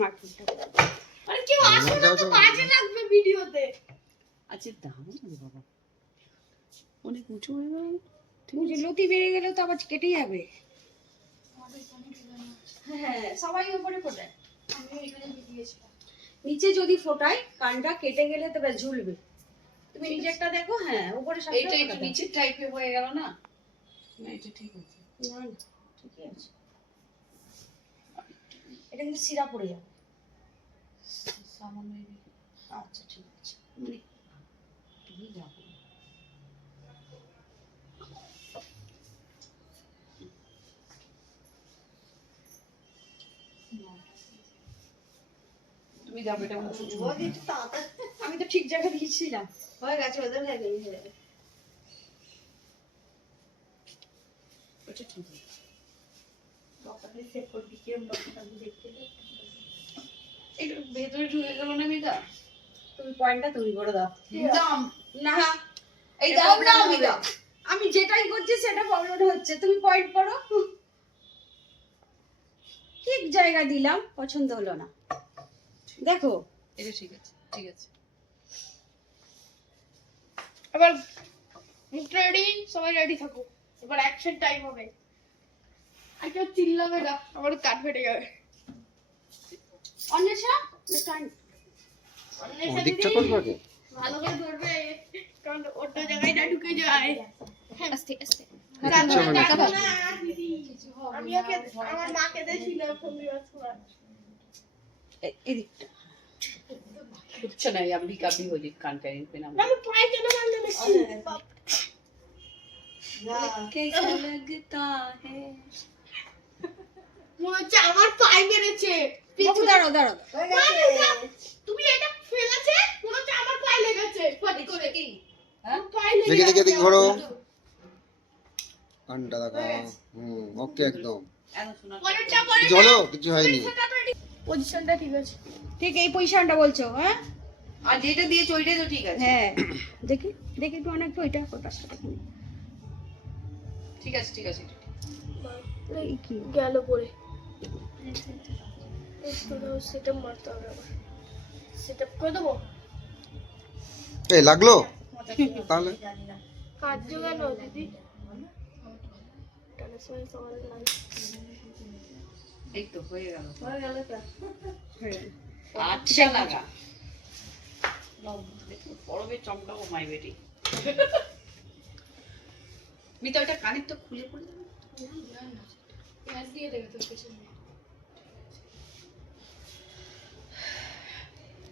আরে কেউ আসো না তো বাজে লাগবে ভিডিওতে। আচ্ছা দাম না বাবা, অনেক উঁচু হয়ে গেল। ঠিক আছে, লতি বেড়ে গেলে তো আবার কেটে যাবে। হ্যাঁ, সবাই উপরে ফোটায়। আমি এখানে দিয়েছিলাম। নিচে যদি ফোটায় কানটা কেটে গেলে তবে ঝুলবে। তুমি নিজেরটা দেখো। হ্যাঁ, উপরে সব এইটা একটু নিচের টাইপের হয়ে গেল না? না এটা ঠিক আছে। না না, ঠিকই আছে। এটা কিন্তু সিরা পড়ে যাবে। সামান্য। আচ্ছা ঠিক আছে। তুমি যাবো তুমি যাবে, এটা আমি তো ঠিক জায়গায় দিয়েছিলাম। হয়ে গেছে ওদের হয়ে গেছে। ওটা ঠিক আছে। ডক্টরকে চেক করবি কি ডক্টরকে দেখতে দে। এটা ভেতরে ঢুকে গেল না মিতা? তুমি পয়েন্টটা তুমি করে দাও। দাম না, এই দাম না আমি দাম। আমি যেটাই করছি সেটা প্রবলেম হচ্ছে। তুমি পয়েন্ট করো। ঠিক জায়গা দিলাম, পছন্দ হলো না। দেখো এটা ঠিক আছে, ঠিক আছে। এবার মুখটা রেডি, সবাই রেডি থাকো। এবার অ্যাকশন টাইম হবে। আর কেউ চিল্লাবে না, আমার কাট ফেটে যাবে। অন্বেষা দিকটা করবে আগে। ভালো করে ধরবে, কারণ ওটা জায়গায় না ঢুকে যায়। আস্তে আস্তে। আমি ওকে আমার মাকে দিয়েছিলাম এদিকটা कुछ नहीं, अब भी कभी हो जी कान का इन पे ना আমি পায়ে কেন মারলে বেশি कैसा लगता है। মনে হচ্ছে আমার পায়ে মেরেছে। বাবু দাঁড়াও দাঁড়াও। তুমি এটা ফেলেছে, মনে হচ্ছে আমার পায়ে লেগেছে ফট করে। কি হ্যাঁ পায়ে লেগে দেখি দেখি দেখি ঘোরো। কানটা দেখো। ওকে একদম। এত শোনা পরেরটা পরে কিছু হলো? কিছু হয়নি। পজিশনটা ঠিক আছে। ঠিক এই পজিশনটা বলছো? হ্যাঁ আর যেটা দিয়েছো ওইটাই তো ঠিক আছে। হ্যাঁ, দেখি দেখি একটু অনেক তো ওইটা ওটার সাথে কি ঠিক আছে ঠিক আছে এটা ঠিক। এই কি গেল পরে সেটআপ মারতে হবে। আবার সেটআপ করে দেবো। এই লাগলো তাহলে? হাত জোগানো দিদি। টানার সময় সবার লাগে। এই তো হয়ে গেল। হয়ে গেল তো। अच्छा लगा। পরবে চমকা ও মাই বেটি। মিতা ওটা কানের তো খুলে পড়ে যাবে। গ্যাস দিয়ে দেবে তোর পেছনে।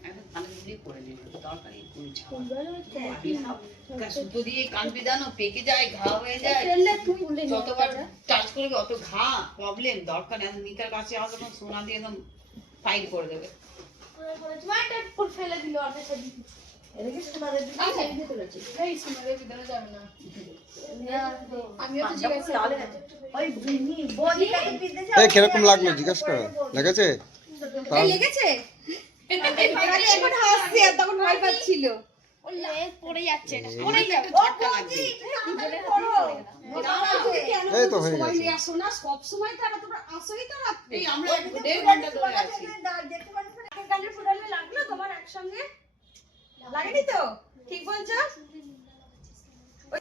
এখন কানে গুলি পড়ে নেবে, দরকার নেই কোন ছাড়া। সুতো দিয়ে কান বিধানো পেকে যায়, ঘা হয়ে যায়। যতবার টাচ করবে অত ঘা প্রবলেম। দরকার নেই। মিতার কাছে আসো তখন সোনা দিয়ে একদম ফাইট করে দেবে। মাটা পুরো ফেলে দিল অনেক সাথে। এদিকে সোনারের দিকে সাইডে তুলেছি। এই সোনারের ভিতরে যাবে না। আমিও তো জিজ্ঞাসা লালে আছে। ওই বিনি বডিটাকে দিতে যাও। এই কিরকম লাগলো জিজ্ঞেস করো। লেগেছে? এই লেগেছে? আরে এখন হাসছে আর তখন ভয় পাচ্ছিল। ও লেজ পড়ে যাচ্ছে না। পড়ে যাবে, ঝটকা লাগবে। এই তো হয়ে সময় গেছে। নিয়ে আসো না, সব সময় তারা তোমরা আসোই তো রাত্রে। এই আমরা 1.5 ঘন্টা ধরে আছি। কানে ফোটালে লাগলো তোমার একসঙ্গে? লাগেনি তো? ঠিক বলছো?